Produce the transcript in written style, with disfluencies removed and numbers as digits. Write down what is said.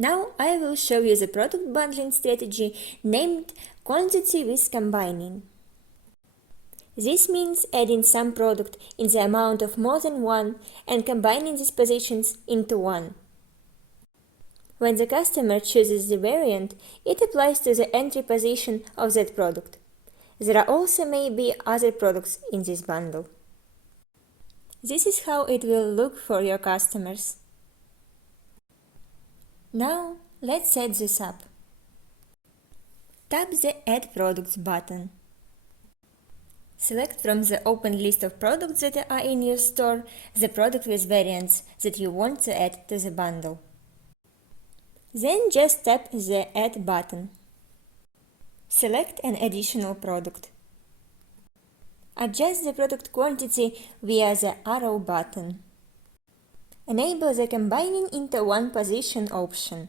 Now I will show you the product bundling strategy named quantity with combining. This means adding some product in the amount of more than one and combining these positions into one. When the customer chooses the variant, it applies to the entry position of that product. There are also maybe other products in this bundle. This is how it will look for your customers. Now, let's set this up. Tap the Add Products button. Select from the open list of products that are in your store the product with variants that you want to add to the bundle. Then just tap the Add button. Select an additional product. Adjust the product quantity via the arrow button. Enable the Combining into One Position option.